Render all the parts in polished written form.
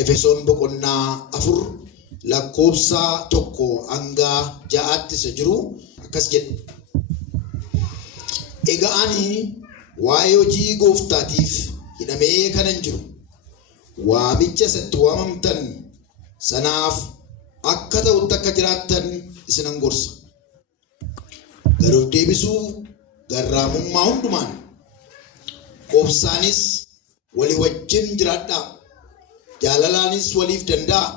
Efesoon boqonnaa 4 lakkoofsa 1 hanga 6tti isa jiru akkas jedha. Egaa ani waa'ee hojii gooftaatiif hidhamee kanan jiru waamicha isatti waamamtan sanaaf akka ta'utti akka jiraattan isinan gorsa. Garuu deebisuu garraamummaa hundumaan obsaanis walii wajjin jiraadhaa. Jaalalaanis waliif danda'a.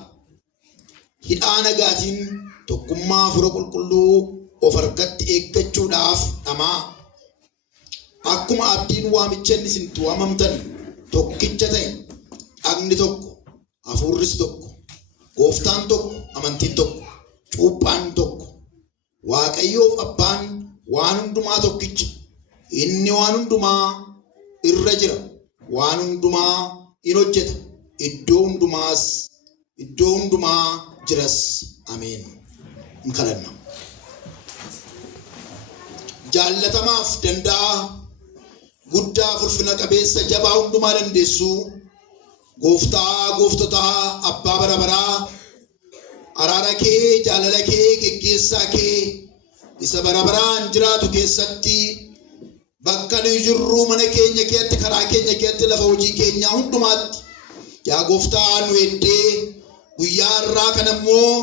Hidhaa nagaatiin tokkummaa Hafuura Qulqulluu of harkatti eeggachuudhaaf dhamaa. Akkuma abdiin waamicha inni isinitti waamamtan tokkicha ta'e, dhagni tokko, hafuurris tokko, gooftaan tokko, amantiin tokko, cuuphaan tokko. Waaqayyoof abbaan waan hundumaa tokkicha. Inni waan hundumaa irra jira, waan hundumaa in hojjeta, iddoo hundumaa jiras. Ameen. In kadhanna. Jaallatamaaf danda'a guddaa ulfina qabeessa jabaa hundumaa dandeessu gooftaa gooftotaa abbaa bara baraa araara kee jaalala kee geggeessaa kee isa bara baraan jiraatu keessatti bakka nuyi jirru mana keenya keessatti karaa keenya keessatti lafa hojii keenyaa hundumaatti yaa gooftaa nu eddee guyyaa irraa kan ammoo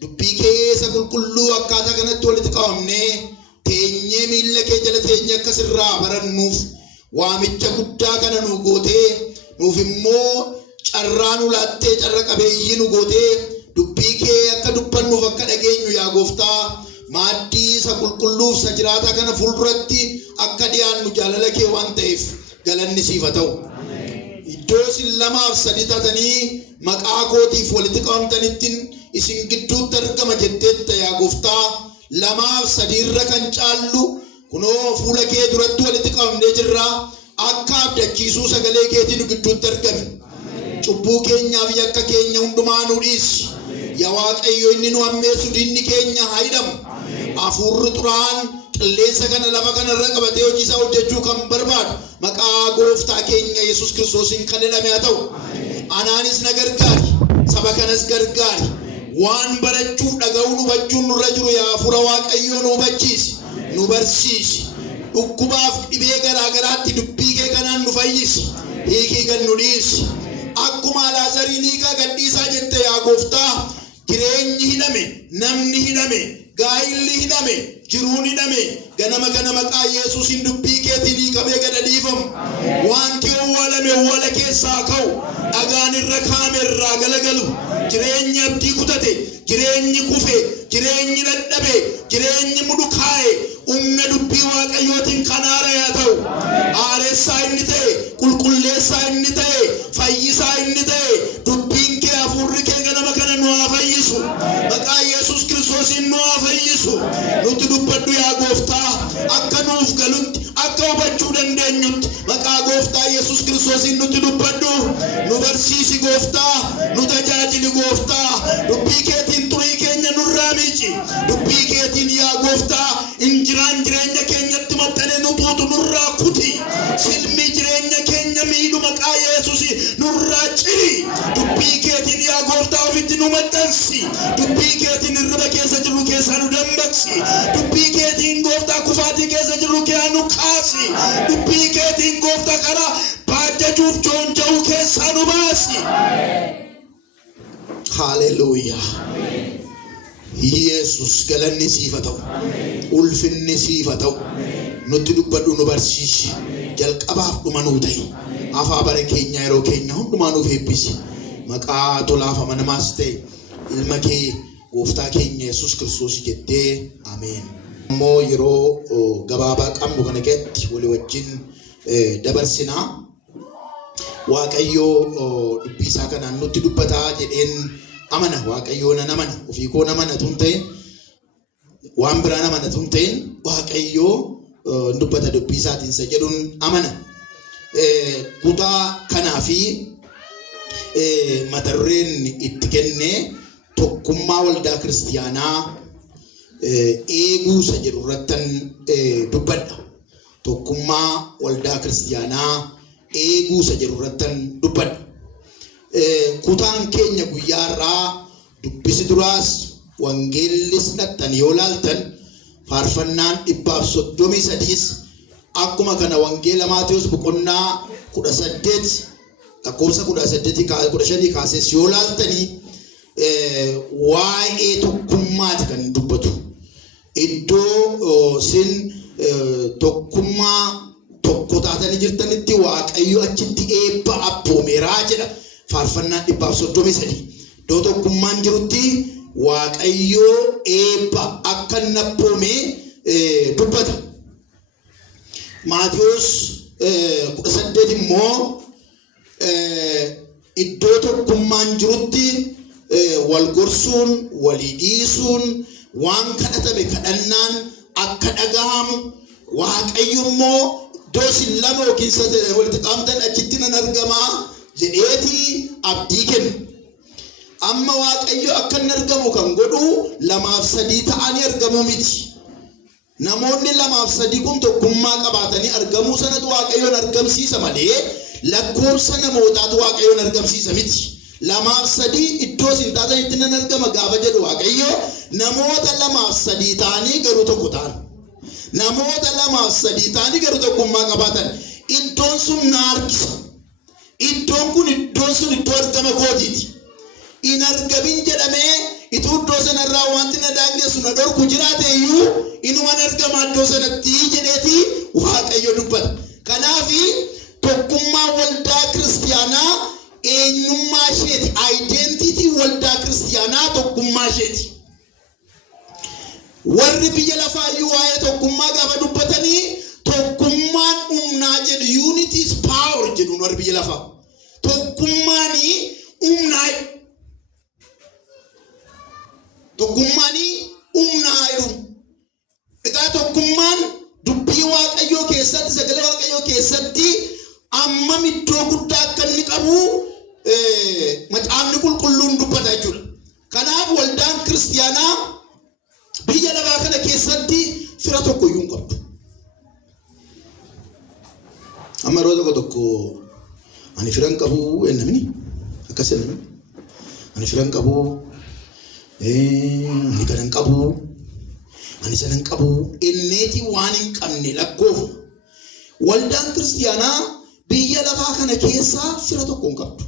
dubbii keessa qulqulluu akkaataa kanatti walitti qabamnee teenyee miilla kee jala teenyee akkasirraa barannuuf waamicha guddaa kana nu gootee nuuf immoo carraa nu laattee carra qabeeyyii nu gootee dubbii kee akka dubbannuuf akka dhageenyu yaa gooftaa maaddii isa qulqulluuf isa jiraataa kana fuulduratti akka dhiyaannu jaalala kee waan ta'eef galanni siif haa ta'u. Iddoo isin 2 fi 3 taatanii maqaa kootiif walitti qabamtanittiin isin gidduutti argama jetteetta yaa gooftaa 2 fi 3 irra kan caallu kunoo fuula kee duratti walitti qabamnee jirra akka abdachiisuu sagalee keetiin nu gidduutti argame. Cubbuu keenyaaf yakka keenya hundumaa nu dhiisi. Yaa Waaqayyo inni nu hammeessu diinni keenya haa hidhamu. Hafuurri xuraa'aan qilleensa kana lafa kanarra qabatee hojii isaa hojjechuu kan barbaadu maqaa gooftaa keenya Yesuus Kiristoosiin kan hidhame haa ta'u. Anaanis na gargaari, saba kanas gargaari. Waan barachuuf dhaga'uu hubachuun nurra jiru yaa Hafuura Waaqayyoo nu hubachiisi, nu barsiisi. Dhukkubaaf dhibee garaagaraatti dubbii kee kanaan nu fayyisi, hiikii kan nu dhiisi. Akkuma Alaazariin hiikaa gadhiisaa jette yaa gooftaa jireenyi hidhame, namni hidhame, gaa'illi hidhame, jiruun hidhame ganama kana maqaa Yesuusiin dubbii keetiin hiikamee gad dhiifamu. Wanti owwaalame owwaala keessaa ka'u, dhagaan irra kaa'ame irraa galagalu, jireenyi abdii kutate, jireenyi kufe, jireenyi dadhabe, jireenyi mudukaa'e humna dubbii Waaqayyootiin kan haara'e haa ta'u. Haaressaa inni ta'e, qulqulleessaa inni ta'e, fayyisaa inni ta'e dubbiin kee hafuurri kee ganama kana nu haa fayyisu. Maqaa Yesuus Kiristoosiin nu haa fayyisu. Nutti dubbadhu yaa gooftaa akka nuuf galutti akka hubachuu dandeenyutti maqaa gooftaa Yesuus Kiristoosiin nutti dubbadhu. Nu barsiisi gooftaa, nu tajaajili gooftaa. Dubbii keetiin xurii keenya nurraa miici. Dubbii keetiin yaa gooftaa injiraan jireenya keenyatti maxxanee nu tuutu nurraa kuti. Silmi jireenya keenya miidhu maqaa Yesuus nurraa ciri. Dubbii keetiin yaa gooftaa ofitti nu maxxansi. Dubbii keetiin irriba keessa jirru keessa nu dammaqsi. Dubbii keetiin gooftaa kufaatii keessa jirru keessa nu kaasi. Dubbii keetiin gooftaa kana baajjachuuf joonja'uu keessa nu baasi. Hallelujah. Yesus galanni siif haa ta'u. Ulfinni siif haa ta'u. Nutti dubbadhu nu barsiisi. Jalqabaaf dhuma nuu ta'i. Afaa bara keenya yeroo keenya hundumaa nuuf eebbisi. Maqaa tolaaf amanamaas ta'e ilma kee gooftaa keenya Yesuus Kiristoos jettee ameen. Ammoo yeroo gabaabaa qabnu kana keessatti walii wajjin dabarsinaa. Waaqayyoo dubbii isaa kanaan nutti dubbataa jedheen amana. Waaqayyoo nan amana. Ofii koo nan amana tun ta'in waan biraa amana tun ta'in Waaqayyoo dubbata dubbii isaatiin isa jedhuun amana. Kutaa kanaa fi mata dureen itti kennee tokkummaa waldaa kiristiyaanaa eeguu isa jedhu irrattan dubbadha. Tokkummaa waldaa kiristiyaanaa eeguu isa jedhu irrattan dubbadha. kutaan keenya guyyaarraa dubbisi duraas wangeellis dhaqxan yoo laaltan faarfannaan 133 akkuma kana wangeela Maatiyos boqonnaa 18 lakkoofsa 15 kaasee yoo laaltanii waa'ee tokkummaati kan dubbatu. Iddoo sin tokkummaa tokko taatanii jirtanitti Waaqayyo achitti eebba abboomeeraa jedha faarfannaan 133. Iddoo tokkummaan jirutti Waaqayyo eebba akka nabboomee dubbata. Maatiyos 18 immoo iddoo tokkummaan jirutti wal gorsuun walii dhiisuun waan kadhatame kadhannaan akka dhagahamu Waaqayyo immoo doosin lama yookiin sadii walitti qabamtan achitti nan argamaa jedheeti abdii kenna. Amma Waaqayyo akka hin argamu kan godhu lamaaf sadii ta'anii argamuu miti. Namoonni lamaaf sadii kun tokkummaa qabaatanii argamuu sanatu Waaqayyoon argamsiisa malee lakkoofsa namootaatu Waaqayyoon argamsiisa miti. Lamaaf sadii iddoo isin taatanitti nan argama gaafa jedhu Waaqayyo namoota lamaaf sadii ta'anii garuu tokko ta'an. Namoota lamaaf sadii ta'anii garuu tokkummaa qabaatan iddoon sun na harkisa. Iddoon kun iddoon sun iddoo argama kootiiti. In argamin jedhamee ituu iddoo sanarraa wanti na daangessu na dhorku jiraate iyyuu inuman argama iddoo sanatti jedheeti Waaqayyo dubbata. Kanaafi tokkummaa waldaa kiristiyaanaa eenyummaa isheeti. Identity waldaa kiristiyaanaa tokkummaa isheeti. Warri biyya lafaa iyyuu waa'ee tokkummaa gaafa dubbatanii tokkummaan humnaa jedhu unity is power jedhu warri biyya lafaa. Tokkummaanii humnaa jedhu. Egaa tokkummaan dubbii Waaqayyoo keessatti sagalee Waaqayyoo keessatti ammam iddoo guddaa akka inni qabu macaafni qulqulluun dubbata jechuudha. Kanaaf waldaan kiristiyaanaa biyya lafaa kana keessatti fira tokko iyyuu hin qabdu. Amma yeroo tokko ani firan qabu ennamini akkas ennamini ani firan qabu ani kanan qabu ani sanan qabu enneeti waan hin qabne lakkoofu. Waldaan kiristiyaanaa biyya lafaa kana keessaa fira tokko hin qabdu.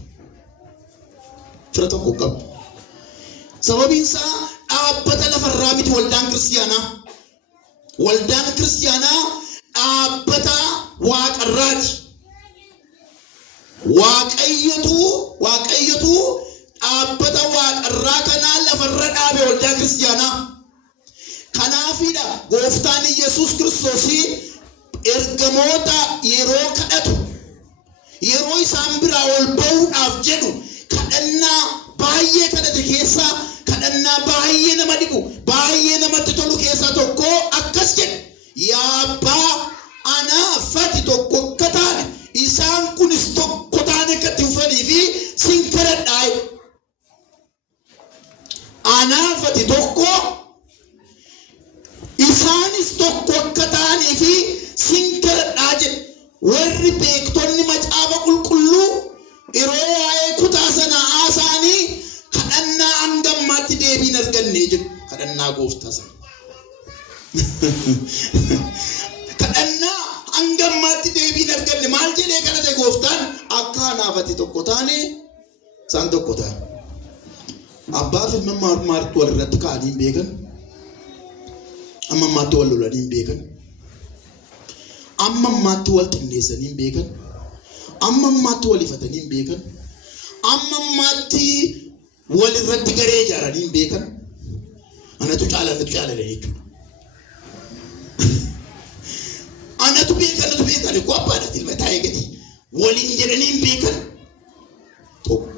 Fira tokko hin qabdu. Sababiin isaa dhaabbata lafarraa miti waldaan kiristiyaanaa. Waldaan kiristiyaanaa dhaabbata waaqarraati. Waaqayyotu dhaabbata waaqarraa kanaa lafarra dhaabe waldaa kiristiyaanaa. Kanaafidha gooftaan Yesuus Kiristoos ergamoota yeroo kadhatu yeroo isaan biraa ol ba'uudhaaf jedhu kadhannaa baay'ee kadhate keessaa kadhannaa baay'ee nama dhibu baay'ee namatti tolu keessaa tokko akkas jedhe yaa abbaa anaafati tokko akka taane isaan kunis tokko taane akka itti uffatanii fi sin kadhadhaa. Anaafati tokko isaanis tokko akka taanii fi sin kadhadhaa jedhe. Warri beektonni macaafa qulqulluu yeroo waa'ee kutaa sanaa haasaanii kadhannaa hangammaatti deebii hin arganne jedhu. Kadhannaa gooftaa sana. Kadhannaa hangammaatti deebii hin arganne maal jedhee kadhate gooftaan akka anaafati tokko taane isaan tokko taane. Abbaa fi ilma maartu walirratti ka'anii hin beekan. Amma ammaatti wal lolanii hin beekan. Amma ammaatti wal xinneessanii hin beekan. Amma ammaatti wal ifatanii hin beekan. Amma ammaatti wal irratti garee ijaaranii hin beekan. Anatu caala jechuudha. Anatu beekan koo abbaadhaati ilma taa'ee gadi waliin jedhanii hin beekan. Tokko.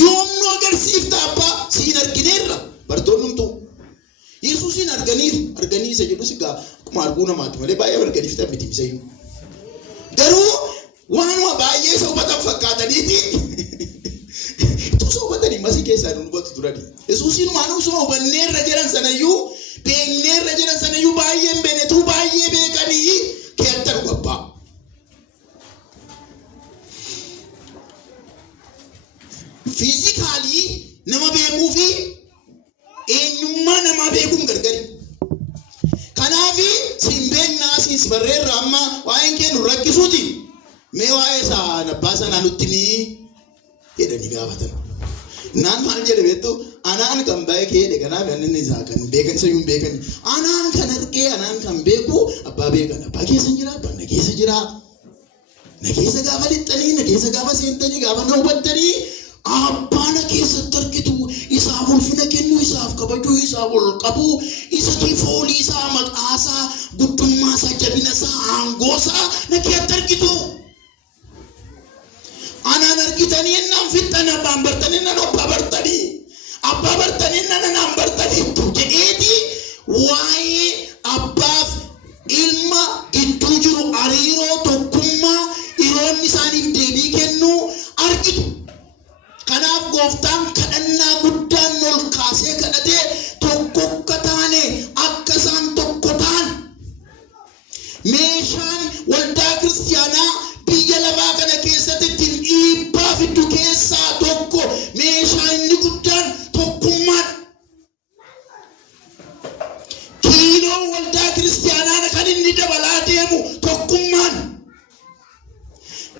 Yoomnu agarsiifta abbaa siin argineerra bartoonni humtuu. Yesuusin arganii isa jedhu sigaa akkuma arguu namaatti malee baay'ee arganii fitan miti bisayyuu. Garuu waanuma baay'ee isa hubatan fakkaataniiti. Itti isa hubatanii masii keessaa nu hubatu turani. Yesuusin waan osoo hubanneerra jedhan sanayyuu beekneerra jedhan sanayyuu baay'een beeknetu baay'ee beekanii keetta dhugabbaa. Physically nama beekuu fi eenyummaa nama beekuun gargari. Kanaafi simbeenaa sibarreerra amma waa'een kennu rakkisuuti. Mee waa'ee saa nabbaasa naanutti mii jedhanii gaafatan. Naan maal jedhe beektu anaan kan baay'ee keedhe kanaaf inni isaa kan beekan isa yuun beekan. Anaan kan argee anaan kan beeku abbaa beekan. Abbaa keessa jira abbaan na keessa jira. Na keessa gaafa lixxanii na keessa gaafa seentanii gaafa na hubattanii abbaan keessatti argitu isaaf ulfina kennu isaaf kabajuu isaaf ol qabu isatti foolii isaa maqaasaa guddummaa isaa jabina isaa aangoo isaa na keessatti argitu. Anaan argitanii naan fixxan abbaan bartanii naan abbaa bartanii naan bartanii jedheeti waa'ee abbaaf ilma gidduu jiru hariiroo tokkummaa yeroonni isaaniif deebii kennu argitu. Kanaaf gooftaan kadhannaa guddaan ol kaasee kadhatee tokko akka taane akka isaan tokko ta'an meeshaan waldaa kiristaanaa biyya lafaa kana keessatti ittiin dhiibbaa fiddu keessaa tokko meeshaa inni guddaan tokkummaan. Kiiloo waldaa kiristaanaa kan inni dabalaa deemu tokkummaan.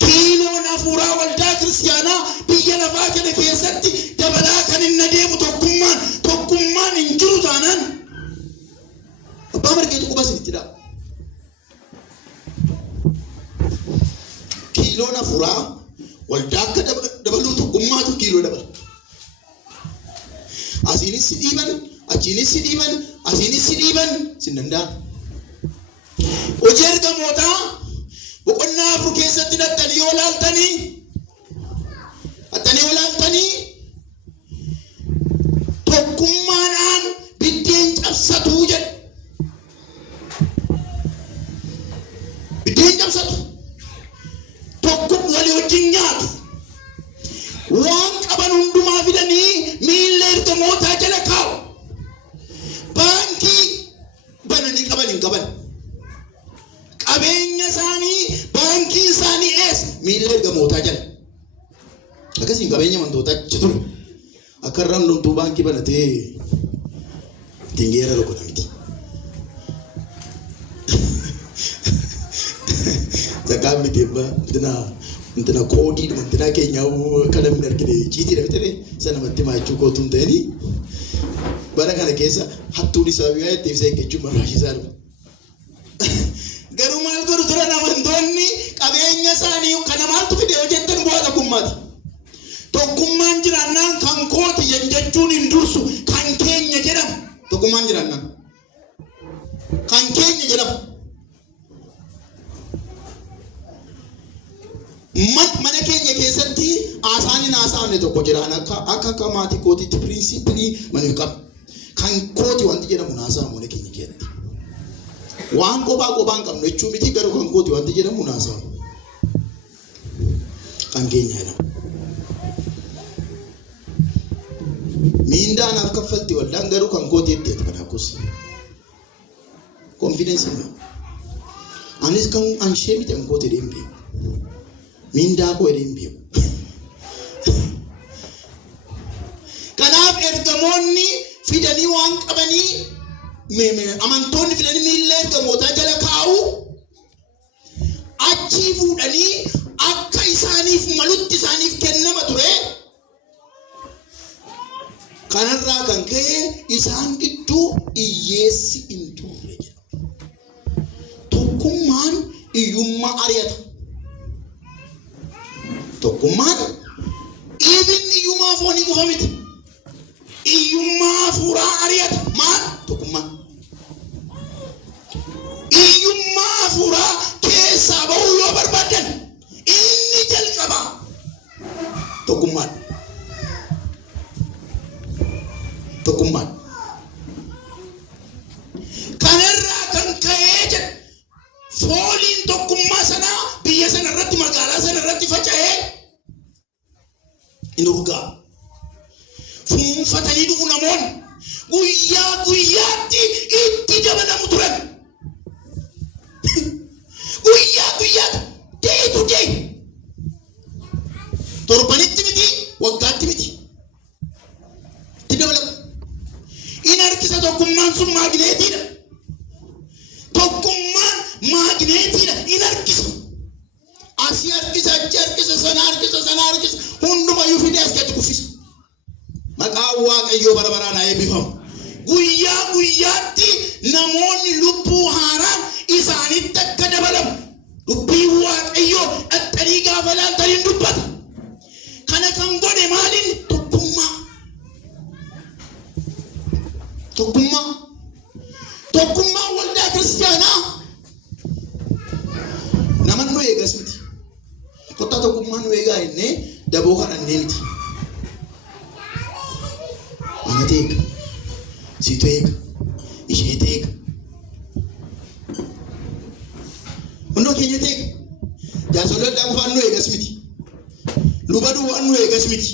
Kiiloon hafuuraa waldaa kiristaanaa biyya lafaa kana keessatti dabalaa kan inni deemu tokkummaan. Tokkummaan hin jiru taanaan abbaa margeetu quba isinitti dha. Kiiloon hafuuraa waldaa akka dabaluu tokkummaatu kiiloo dabala. Asiinis si dhiiban, achiinis si dhiiban, asiinis si dhiiban sin danda'a. Hojii ergamootaa boqonnaa 4 keessatti dhattanii yoo laaltanii tokkummaadhaan biddeen cabsatu jedhe. Biddeen cabsatu. Tokkum walii wajjin nyaatu. Waan qaban hundumaa fidanii miilla ergamootaa jala kaa'u. Baankii bananii qaban hin qaban. Qabeenya isaanii baankii isaanii miilla ergamootaa jala. Akkasiin qabeenya wantootaa achi ture. Akka irraan hundumtuu baankii banatee ittiin geera tokko namiti. Zakkaan miti intina koodii intina keenyaa kana min argine ciitii dhabitanii sanamatti maachuu kootuun ta'anii bara kana keessa hattuun isaa biyyaa itti ibsa eeggachuun barbaachisa dha. Garuu maal godhu turan amantoonni qabeenya isaanii kana maaltu fide yoo jettan bu'aa tokkummaati. Tokkummaan jiraannaan kan kooti jechuun hin dursu kan keenya jedhama. Tokkummaan jiraannaan kan keenya jedhama. Mana keenya keessatti haasaan haasa'amne tokko jiraan akka maatii kootiitti piriinsiipilii mana qabu. Kan kooti wanti jedhamu haasa'amu mana keenya keessatti. Waan kophaa hin qabnu jechuun miti garuu kan kooti wanti jedhamu haasa'amu. Kan keenya jedhama. Miindaanaaf kaffalti waldaan garuu kan kooti jetteetu kan akkus. Konfidensi hin qabu. Anis kan anshee miti kan kooti jedhee hin beeku. Mindaa koo edin beeku. Kanaaf ergamoonni fidanii waan qabanii amantoonni fidanii miilla ergamootaa jala kaa'u achii fuudhanii akka isaaniif malutti isaaniif kennama ture. Kanarraa kan ka'e isaan gidduu hiyyeessi hin turre jedha. Tokkummaan hiyyummaa ari'ata. Tokkummaan dhiibin hiyyummaa foonii qofa miti. Hiyyummaa hafuuraa ari'ata. Maal? Tokkummaan. Hiyyummaa hafuuraa keessaa bahuu yoo barbaadan inni jalqaba tokkummaan. Tokkummaan. Kanarraa kan ka'ee jedha fooliin tokkummaa sanaa biyya sana irratti magaalaa sana irratti faca'ee in urgaa. Fuunfatanii dhufu namoonni guyyaa guyyaatti itti dabalamu turan. Guyyaa guyyaatti day to day. Torbanitti miti waggaatti miti. waaqayyoo bara baraan haa eebbifamu. Guyyaa guyyaatti namoonni lubbuu haaraan isaanitti akka dabalamu dubbii waaqayyoo dhattanii gaafa laaltanii dubbata. Kana kan godhe maaliin? Tokkummaa waldaa kiristaanaa nama nu eegas miti. Kottaa tokkummaa nu eegaa innee daboo kadhannee miti. Ana teeka, si teeka, ishee teeka. Hundoo keenya teeka. Jaarsolii waldaa qofaan nu eegas miti. Luba duwwaan nu eegas miti.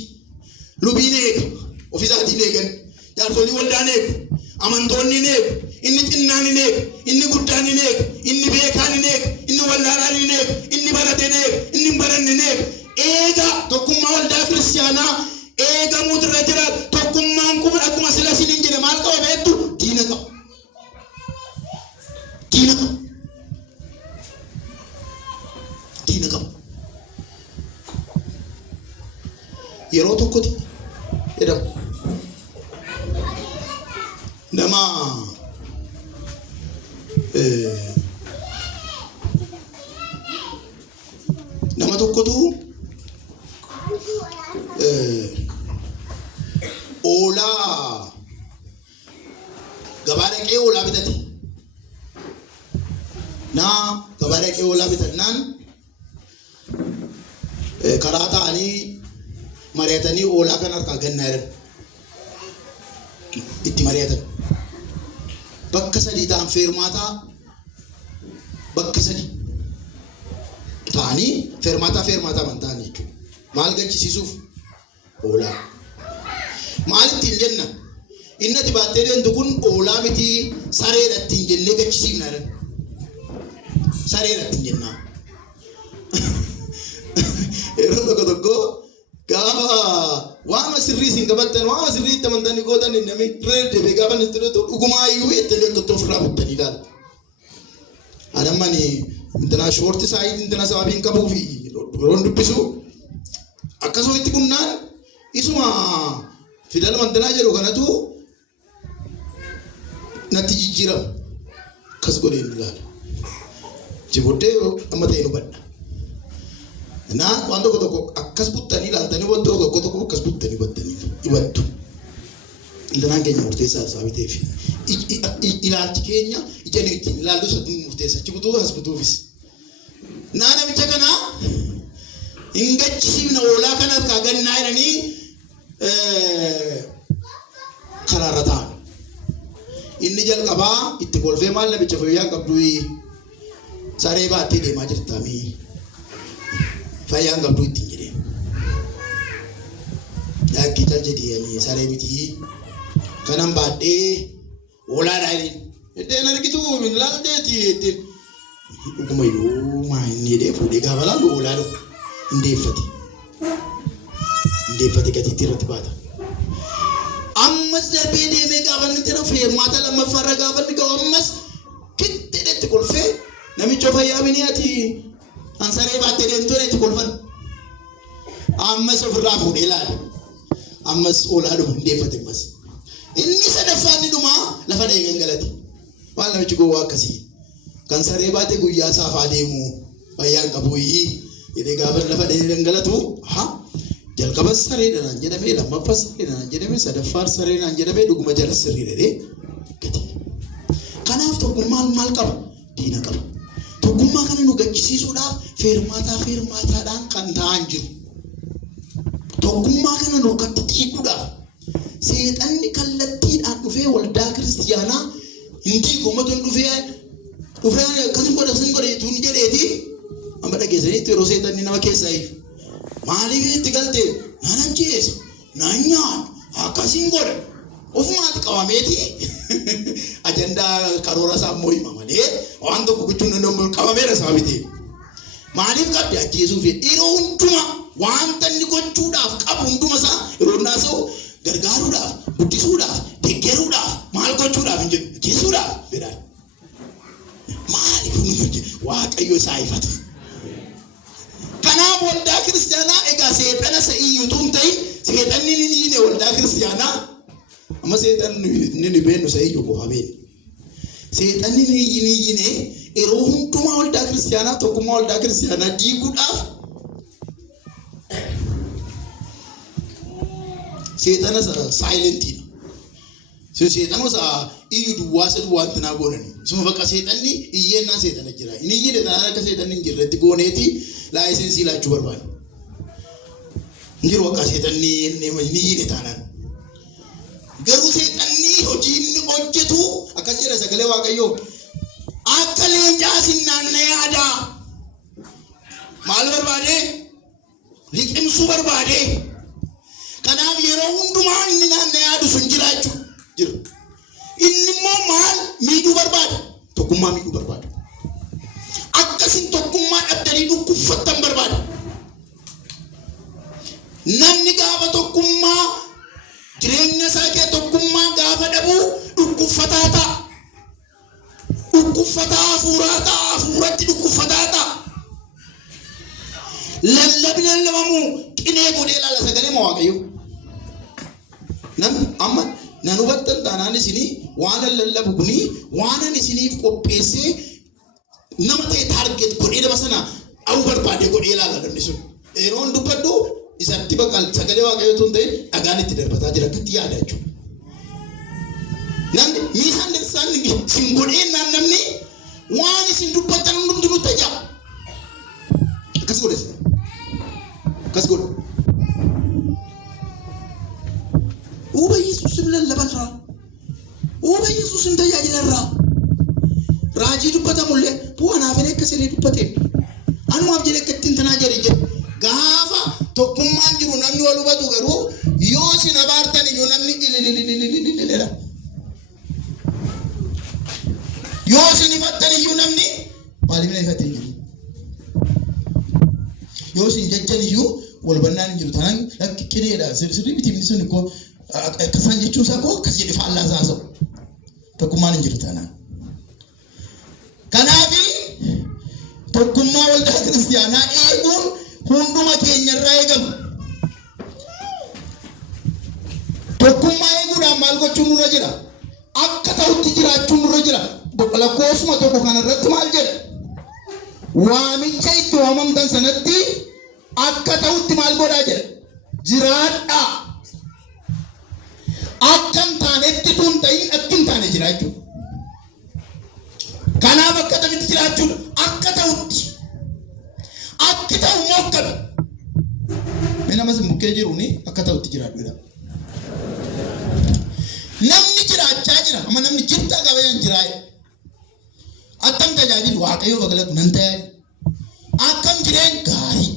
Lubiin eega, ofisaatiin eegan. Jaarsolii waldaan eegu, amantoonni eegu, inni xinnaan eegu, inni guddaan eegu, inni beekaan eegu, inni wallaalaan eegu, inni barateen eegu, inni baranne eegu. Eega tokkummaa waldaa kiristaanaa eegamuutu irra jira. Tokkummaan kun akkuma sila siniin jedhe maal qaba beektu? Diina qaba. Diina qaba. Diina qaba. Yeroo tokkotti jedhamu. Nama tokkotu oolaa gabaa dhaqee oolaa bitate. Gabaa dhaqee oolaa bitannaan karaa ta'anii mari'atanii oolaa kan harkaa gannaa jiran. Itti mari'atan. Bakka sadii ta'an feermaataa bakka sadii ta'anii feermaataa amantaan jechuudha. Maal gachisiisuuf? Oolaa. Maal ittiin jenna? Inni ati baattee deemtu kun oolaa miti sareedha ittiin jennee gachisiifna jedhan. Sareedha ittiin jennaa. Yeroo tokko gaafa waama sirrii siin qabattan waama sirrii itti amantanii gootan namni reeddeebee gaafa nitti dhugumaa iyyuu itti tokko ofirraa buttanii ilaala. Adamani intina shoorti saayit intina sababiin qabuu fi yeroon dubbisu akkasuma itti bunnaan isuma fidal mantanaa jedhu kanatu natti jijjiirama. Akkas godhee inni ilaala. Jiboddee amma ta'e nu badha. Waan tokko akkas buttanii ilaaltanii wantoota tokko akkas buttanii ibattu. Ilaalaan keenya murteessaa sababii ta'eef ilaalchi keenya ija ittiin ilaallu sadii murteessa. Achi butuu as butuufis. Namicha kanaa hin gachisiifna oolaa kana harkaa gannaa jedhanii karaarra ta'an. Inni jalqabaa itti kolfee maal namicha fayyaan qabdu saree baattee deemaa jirtamii. Fayyaan qabdu ittiin jedhee. Yaakital jedhanii saree miti kanan baadhee oolaadhaa jedheen. Iddeen argitu laalteeti ittiin. Dhuguma yoo maayinni jedhee fuudhee gaafa laalu oolaadhu hindeeffate. Hindeeffate gatiitti irratti baata. Ammas darbee deemee gaafa inni tira feermaata lammaffaarra gaafa inni gahu ammas kitteedhetti kolfee namicha fayyaa biniyaati. Ansaree baattee deemtuun itti kolfan. Ammas ofirraa fuudhee ilaala. Ammas oolaadhuma hindeeffate ammas. Inni sadaffaan ni dhumaa lafa dha'ee gangalate. Waan namichi gowwaa akkasii. Kan saree baatee guyyaa saafaa deemu fayyaan qabuyyii jedhee gaafa lafa dha'ee gangalatu jalqaba sareedhaan jedhamee lammaffaa sareedhaan jedhamee sadaffaa sareedhaan jedhamee dhuguma jala sirrii dhedhee gati. Kanaaf tokkummaan maal qaba? Diina qaba. Tokkummaa kana nu gachisiisuudhaaf feermaataadhaan kan ta'an jiru. Tokkummaa kana nu gatti xiiquudhaaf seexanni kallattiidhaan dhufee waldaa kiristiyaanaa hindi gommatuun dhufee akkasuma godhe tun jedheeti amma dhageessaniitti yeroo seexanni nama keessaa iyyuu maaliif itti galtee naan ajjeesa naan nyaan akkasiin godha ofumaatti qabameeti ajandaa karoora isaa immoo hima malee waan tokko gochuun danda'u qabameera isaa bitee maaliif qabdi ajjeesuuf yeroo hundumaa wanta inni gochuudhaaf qabu hunduma isaa yeroo naasa'u gargaaruudhaaf guddisuudhaaf deeggaruudhaaf maal gochuudhaaf hin jedhu ajjeesuudhaaf jedhaan maaliif waaqayyo isaa ifatu. Kanaaf waldaa kiristaanaa egaa seexana sa'iyyuutu hin ta'in seexanni ni waldaa ክርስቲያና amma seexanni ni beenu sa'iyyuu qofa beenu. Seexanni ni yine yeroo hundumaa waldaa kiristaanaa tokkummaa waldaa kiristaanaa diiguudhaaf seexana saayilentiidha. Seexana iyyuu duwwaasa duwwaanti naa goonani. Suma bakka seexanni iyyeennaa seexana jira. Inni iyyee tanaan akka seexanni hin jirretti gooneeti laayisensii laachuu barbaada. Njiru akka seexanni inni iyyee taanaan. Garuu seexanni hojii inni hojjetu akka jedha sagalee Waaqayyoo akka leencaa sinnaannee yaada. Maal barbaade? Liqimsuu barbaade. Kanaaf yeroo hundumaa inni naannee yaadu sun jiraachuu jira. Inni immoo maal miidhuu barbaada? Tokkummaa miidhuu barbaada. Akkasin tokkummaa dhabdanii dhukkubfattan barbaada. Namni gaafa tokkummaa jireenya isaa kee tokkummaa gaafa dhabu dhukkubfataa ta'a. Dhukkubfataa hafuuraa ta'a. Hafuuratti dhukkubfataa ta'a. Lallabni lallabamu qinee godhee ilaala sagalee Waaqayyoo. Namni amma nan hubattan taanaan isinii waan lallabu kuni waan ani isiniif qopheessee nama ta'e taarget godhee nama sana dha'uu barbaade godhee ilaala namni sun. Yeroo dubbadhu isatti bakka sagalee Waaqayyoo tun ta'e dhagaan itti darbataa jira akkatti yaada jechuudha. Namni miisaan darsaan sin godhee namni waan isin dubbattan hundumtuu nutti ajaa'iba. Akkas godhe. Akkas godhe. Uuba Yesuusin lallabanirraa. Uuba Yesuusin tajaajilarraa. Raajii dubbatamullee bu'aan hafee akka siree dubbateen. Anumaaf jedhee akka ittiin tanaa jedhe. Gaafa tokkummaan jiru namni wal hubatu garuu yoo sin abaartan iyyuu namni ililililililililila. Yoo sin ifattan iyyuu namni maaliif na ifatte hin jiru. Yoo sin jajjan iyyuu wal bannaan hin jiru. Tanaan lakki qineedha. Sirrii bitimni sun ikkoo akkasaan jechuun isaa koo akkas jedhe faallaa isaa ta'u. Tokkummaan hin jiru tanaan. Kanaafi tokkummaa waldaa kiristaanaa eeguun hunduma keenyarraa eegamu. Tokkummaa eeguudhaan maal gochuun nurra jira? Akka ta'utti jiraachuun nurra jira. Lakkoofsuma tokko kanarratti maal jedha? Waamicha itti waamamtan sanatti akka ta'utti maal godhaa jedha? Jiraadhaa. Akka hin taanetti tun ta'in akka hin taane jiraachuu. Kanaaf akka ta'utti jiraachuudha. Akka ta'utti. Akka ta'u mokkame. Nama sin bukkee jiruuni akka ta'utti jiraadhuudha. Namni jiraachaa jira. Amma namni jirtaa qabayaan jiraa'e. Akkam tajaajilu Waaqayyoo bagalatu nan tajaajilu. Akkam jireen gaarii.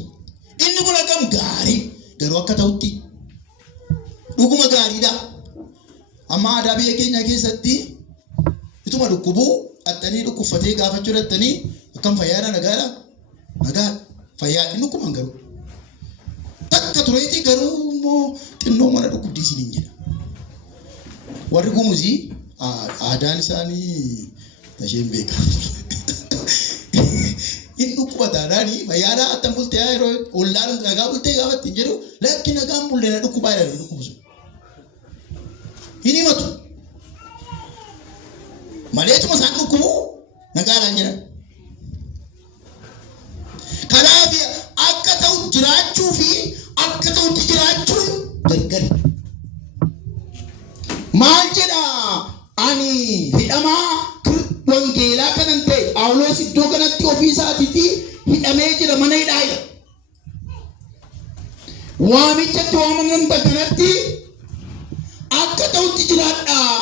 Inni kun akkam gaarii. Garuu akka ta'utti dhuguma gaariidha. Amma aadaa biyya keenya keessatti ituma dhukkubuu attanii dhukkubfatee gaafachuu dhattanii akkam fayyaadha nagaadha. Nagaa fayyaa inni kuman garuu. Takka tureetii garuu immoo xinnoo mana dhukkubdii isiniin jedha. Warri Gumuzii aadaan isaanii tasheen beeka. Inni dhukkubataadhaanii fayyaadhaa attam bultee yeroo ollaan nagaa bultee gaafatti hin jedhu lakki nagaan bullee na dhukkubaa jedhanii dhukkubu sun. Hin himatu. Maleetuma isaan dhukkubu nagaadhaan jedhan. Kanaaf akka ta'u jiraachuu fi akka ta'utti jiraachuun gargari. Maal jedha ani hidhamaa wangeelaa kanan ta'e Phaawulos iddoo kanatti ofii isaatiitii hidhamee jira mana hidhaa. Waamichatti waamaman kanatti akka ta'utti jiraadhaa.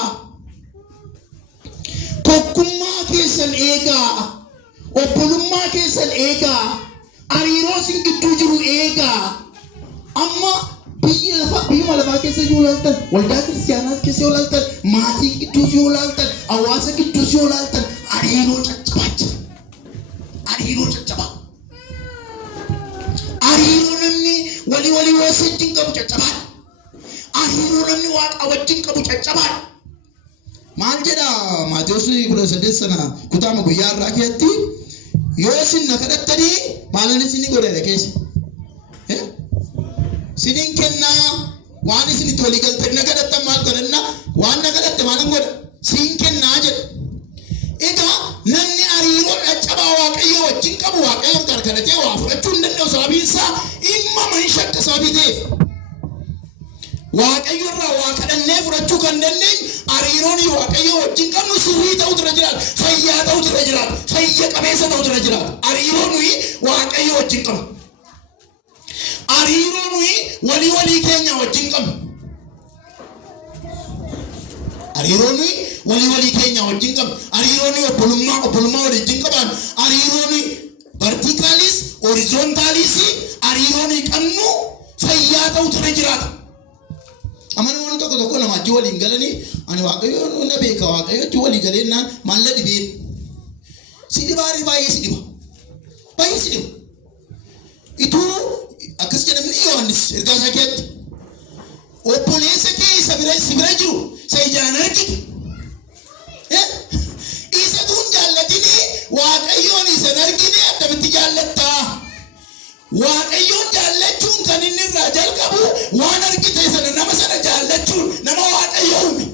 Tokkummaa keessan eegaa. Obbolummaa keessan eegaa. Hariiroo isin gidduu jiru eegaa. Amma biyyuma lafaa keessa yoo ilaaltan, waldaa kiristaanaa keessa yoo ilaaltan, maatii gidduus yoo ilaaltan, hawaasa gidduus yoo ilaaltan, hariiroo caccabaa jira. Hariiroo caccabaa. Hariiroo namni walii wajjin qabu caccabaa. Hariiroo namni waaqa wajjin qabu caccabaa. Maal jedha Maatewos 18 sana kutaama guyyaa irraa keessatti yoo isin na kadhattanii maalan isinii godheera keessa. Sinin kennaa waan isin itti walii galtanii nagadatti maal godhanna waan nagadatti maal godha siin kennaa jedha. Egaa namni hariiroo caccabaa waaqayyo wajjin qabu waaqayyo gargaratee waa fudhachuu hin danda'u sababiin isaa dhimma manisha akka sababii ta'eef. Waaqayyo irraa waa kadhannee fudhachuu kan dandeenyu hariiroon waaqayyo wajjin qabnu sirrii ta'uu irra jiraata, fayyaa ta'uu irra jiraata, fayya qabeessa ta'uu irra jiraata. Hariiroon waaqayyo wajjin qabnu. Hariiroon walii keenya wajjin qabnu. Hariiroon walii keenya wajjin qabnu. Hariiroon obbolummaa wajjin qaban. Hariiroon vertikaalis horizontaalis hariiroon qabnu fayyaa ta'uu irra jiraata. Amanaan tokko nama ajji waliin galanii ani waaqayyo na beeka waaqayyo walii galeenaan maal la dhibee si dhibaarii baay'ee si dhiba ituu akkas jedhamni Yohaannis ergaa isaa keessatti obboleessa kee isa bira jiru isa ijaan argitu isa tuun jaallatini waaqayyoon isa argine akkamitti jaallattaa? Waaqayyoon jaallachuun kan inni irraa jalqabu waan argite sana nama sana jaallachuun nama waaqayyo uume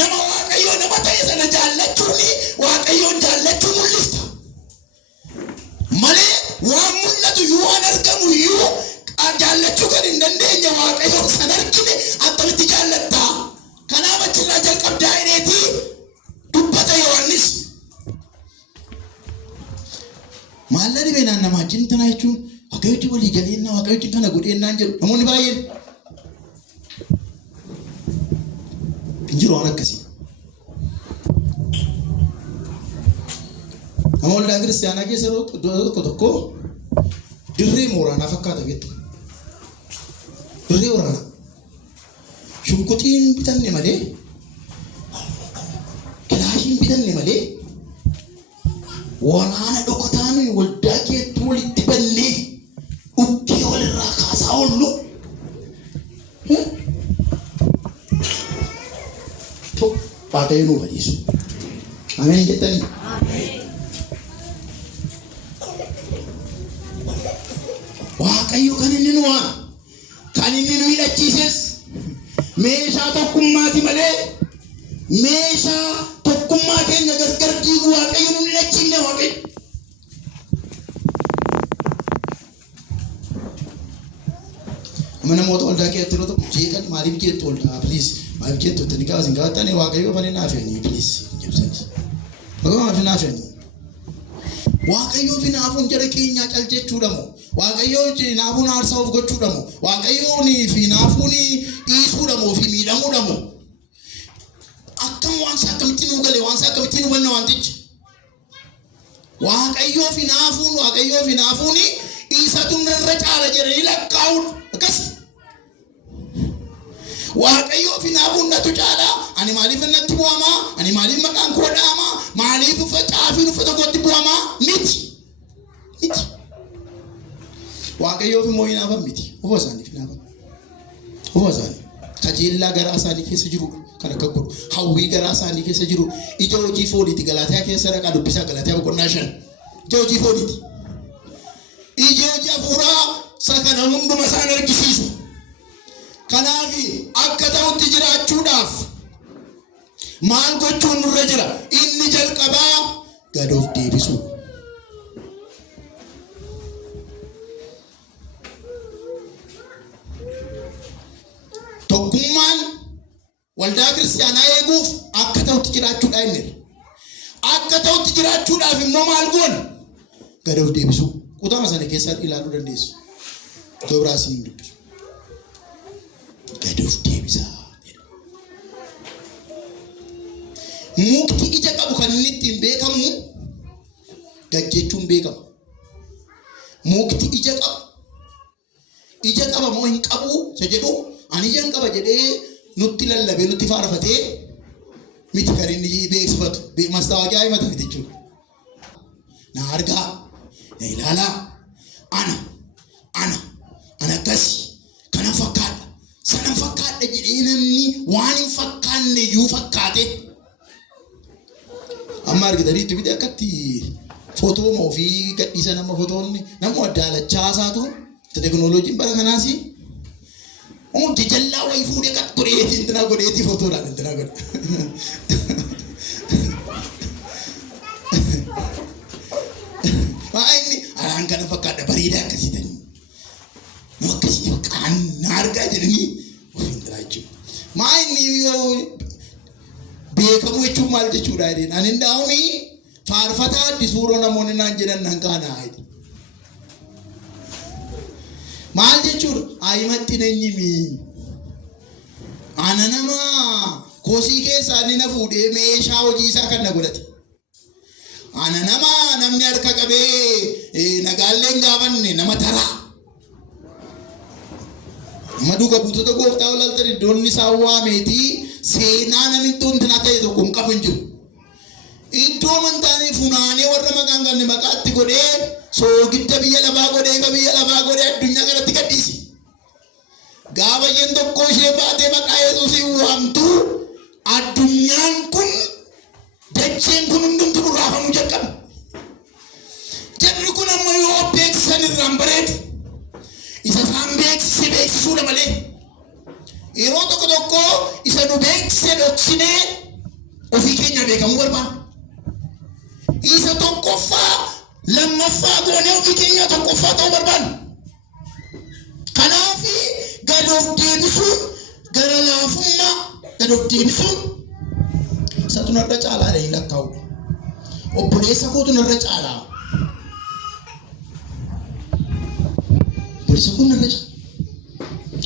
nama waaqayyo nama ta'e sana jaallachuun waaqayyoon jaallachuu mul'ista malee waan mul'atu yoo waan argamu yoo jaallachuu kan hin dandeenye waaqayyoon sana argine akkamitti jaallattaa? Kanaaf achirraa jalqabdaa jedheeti dubbata Yohaannis. Maalla dhibeenaan nama wajjin tanaa jechuun waaqayyotti walii galeenna waaqayyotti kana godheennaan jedhu namoonni baay'een hin jiru waan akkasii. Nama waldaa kiristaanaa keessa tokko dirree mooraanaa fakkaata beektu. Dirree waraanaa. Shunkuxiin bitanne malee kilaashiin bitanne malee waraana dhokataan waldaa keetti walitti bannee dhukkee walirraa kaasaa oollu. Waaqayyo nuu fadhiisu. Ameen jettanii. Waaqayyo kan inni nu waan kan inni nu hidhachiises meeshaa tokkummaati malee meeshaa tokkummaa keenya gargar diigu waaqayyo nu hidhachiifne waaqayyo. Mana moota waldaa keetti yeroo tokko jeeqan maaliif jeettu waldaa please maaliif jeettu tani kaasin gaatani waaqayyo fane naafanii please jibsani. Waaqayyo naafanii. Waaqayyo finaafuun jara keenya caljechuudha moo waaqayyo finaafuun aarsaa of gochuudha moo waaqayyo finaafuun dhiisuudha moo fi miidhamuudha moo akkam waan saakamitti nu gale waan saakamitti nu banna wantichi waaqayyo finaafuun isatu narra caala jedhanii lakkaa'uun akkas waaqayyo finaafuun natu caala ani maaliif natti bu'amaa ani maaliif maqaan koo dhaamaa maaliif facaafiin uffata kootti bu'amaa miti waaqayyo fi moo hinaafan miti ufa isaaniif hinaafan ufa isaanii kajeellaa garaa isaanii keessa jirudha kan akka godhu hawwii garaa isaanii keessa jiru ija hojii fooliiti Galaatiyaa keessa dhaqaa dubbisaa Galaatiyaa boqonnaa 5 ija hojii fooliiti ija hojii hafuuraa sakana hunduma isaan argisiisu. Kanaaf akka ta'utti jiraachuudhaaf maal gochuun nurra jira? Inni jalqabaa gad of deebisuu. Tokkummaan waldaa kiristaanaa eeguuf akka ta'utti jiraachuudha inni. Akka ta'utti jiraachuudhaaf immoo maal goona? Gad of deebisuu. Kutama sana keessatti ilaaluu dandeessu. Dobraasiin dubbisu. Gad of deebisaa. Mukti ija qabu kan inni ittiin beekamu gad jechuun beekama. Mukti ija qabu. Ija qaba moo hin qabu isa jedhu ani ijaan qaba jedhee nutti lallabee nutti faarfatee miti kan inni beeksifatu mastaawoqiyaa himata miti jechuudha. Na argaa na ilaalaa ana akkasi kana fakkaadha sana fakkaadha jedhee namni waan hin fakkaanne iyyuu fakkaate amma argitanii itti bite akkatti footoo ofii gadhiisa nama footoonni nama daalachaa isaatu teknooloojiin bara kanaas jajallaa wayii fuudhee qat godheeti intina godheeti footoodhaan intina godhe. Inni araan kana fakkaata bareedaa akkasii ta'e. Nama akkasii fakkaan na argaa jiranii ofiin jiraachuu. Inni yoo beekamu jechuun maal jechuudha jedheen ani ndaa'umi faarfataa addi suuroo namoonni naan jedhan nan kaanaa jedhe. Maal jechuudha aayimatti nanyimi ana nama kosii keessaa inni na fuudhee meeshaa hojii isaa kan na godhate. Ana nama namni harka qabee nagaalleen gaafanne nama taraa. Nama duuka buutota gooftaa walaaltan iddoonni isaa waameetii seenaa namittuu intina ta'e tokko hin qabu hin jiru. Iddoo mantaanii funaanee warra maqaan ganne maqaatti godhee soogidda biyya lafaa godhee ka biyya lafaa godhee addunyaa kanatti gadhiisi. Gaafa isheen tokko ishee baatee maqaa Yesuusiin waamtu addunyaan kun dacheen kun hundumtuu raafamuu jalqabe. Jarri kun amma yoo beeksisan irraan bareedu isa isaan beeksise beeksisuudha malee yeroo tokko tokko isa nu beeksise dhoksinee ofii keenya beekamuu barbaanna. Isa tokkoffaa lammaffaa goonee ofii keenya tokkoffaa ta'uu barbaanna. Kanaaf gad of deebisuun gara laafummaa gad of deebisuun isatu narra caalaadha hin lakkaa'u. Obboleessa kootu narra caalaa. Obboleessa kootu narra caalaa.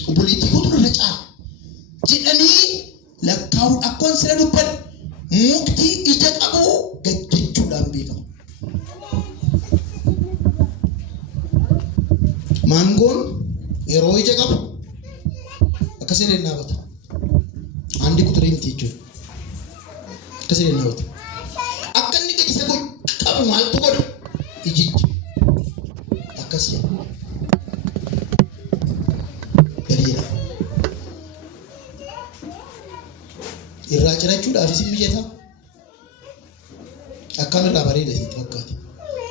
Obboleettii kootu narra caalaa. Jedhanii lakkaa'uun akkoon sira dubbadha. Mukti ija qabu gaggechuudhaan beekama. Maangoon yeroo ija qabu akkasii dhaabata. Handi kuturee miti jechuudha. Akkasii dhaabata. Akka inni gadi isa qabu maaltu godha? Ijiji. Akkasii. Gadiidha. Irraa cirachuudhaaf isin mijataa? Akkam irraa bareeda isin fakkaate.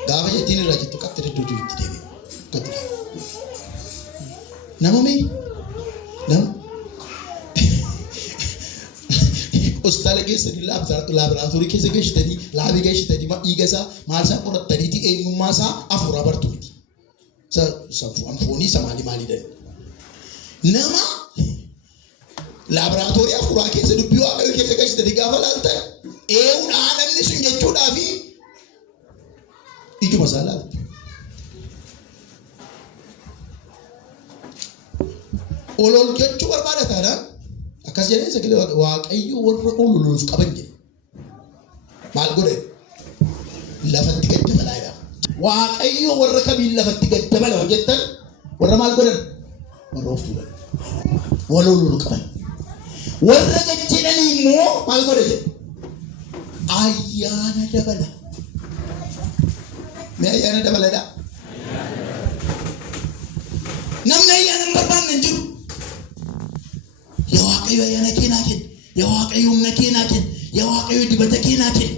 Gaafa jettiin irraa jettu qaxxee dedduutu itti deebi'e. Qaxxee. Nama mee? Nama? Hospitaala keessatti laaboraatoorii keessa geessitanii laabii geessitanii dhiiga isaa maal isaa qorattaniiti eenyummaa isaa afuura bartu miti. Foonii isa maalii dha. Nama laaboraatoorii afuuraa keessa dubbii waaqayyoo keessa geessitanii gaafa laaltan eewudhaa namni sun jechuudhaa fi ijuma isaa laaltu. Olol jechuu barbaada taanaan akkas jedhanii sagalee waaqayyo warra ololuuf qaban jedhe. Maal godhe? Lafatti gad dabalaa jedhama. Waaqayyo warra kamiin lafatti gad dabala hojjettan warra maal godhan? Warra of tuulan. Wal ololu qaban. Warra gad jedhanii immoo maal godhe jedhe? Ayyaana dabala. Mee ayyaana dabaladhaa? Namni ayyaana hin barbaanne hin jiru. Yaa waaqayyo ayyaana keenaa kenna. Yaa waaqayyo humna keenaa kenna. Yaa waaqayyo dibata keenaa kenna.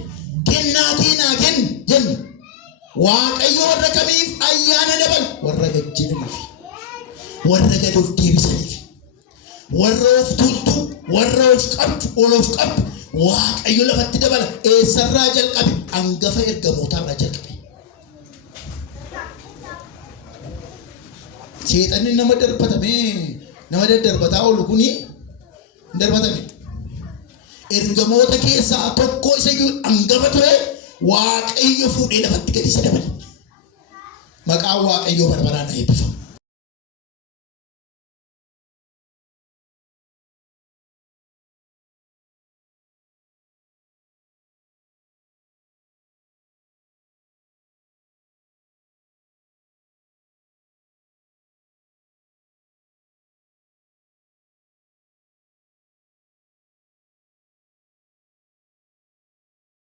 Kennaa keenaa kenna jenna. Waaqayyo warra kamiif ayyaana dabala? Warra gad jedhaniif. Warra gad of deebisaniif. Warra of tuultu, warra of qabdu, ol of qabdu. Waaqayyo lafatti dabala. Eessarraa jalqabe? Hangafa ergamootaarraa jalqabe. Seexanni nama daddarbataa oolu kuni darbatame. Ergamoota keessaa tokko isa hangafa ture waaqayyo fuudhee lafatti gad isa dabale. Maqaan waaqayyoo bara baraan haa eebbifamu.